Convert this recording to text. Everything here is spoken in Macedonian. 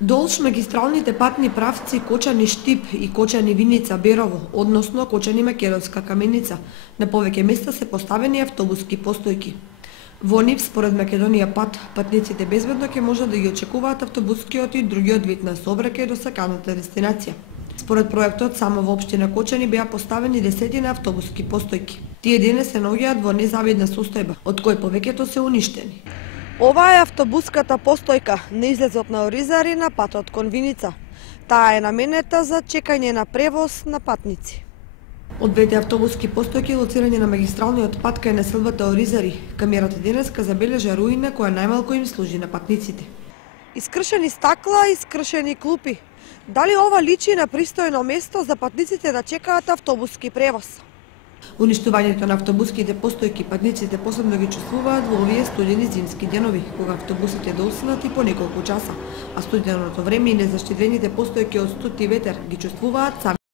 Долж магистралните патни правци Кочани-Штип и Кочани-Виница-Берово, односно Кочани-Македонска Каменица, на повеќе места се поставени автобуски постојки. Во нив, според Македонија Пат, патниците безбедно ќе можат да ги очекуваат автобускиот и другиот вид на сообраќај до саканата дестинација. Според проектот, само во општина Кочани беа поставени десетина автобуски постојки. Тие денес се наоѓаат во незавидна состојба, од кои повеќето се уништени. Ова е автобуската постојка на излезот на Оризари на патот кон Виница. Таа е наменета за чекање на превоз на патници. Од двете автобуски постојки лоцирани на магистралниот пат кај населбата Оризари, камерата денеска забележа руина која најмалку им служи на патниците. Искршени стакла, искршени клупи. Дали ова личи на пристојно место за патниците да чекаат автобуски превоз? Уништувањето на автобуските постојки патниците посебно ги чувствуваат во овие студени зимски денови, кога автобусите доуснат и по неколку часа, а студеното време и незаштитените постојки од студ и ветер ги чувствуваат сами.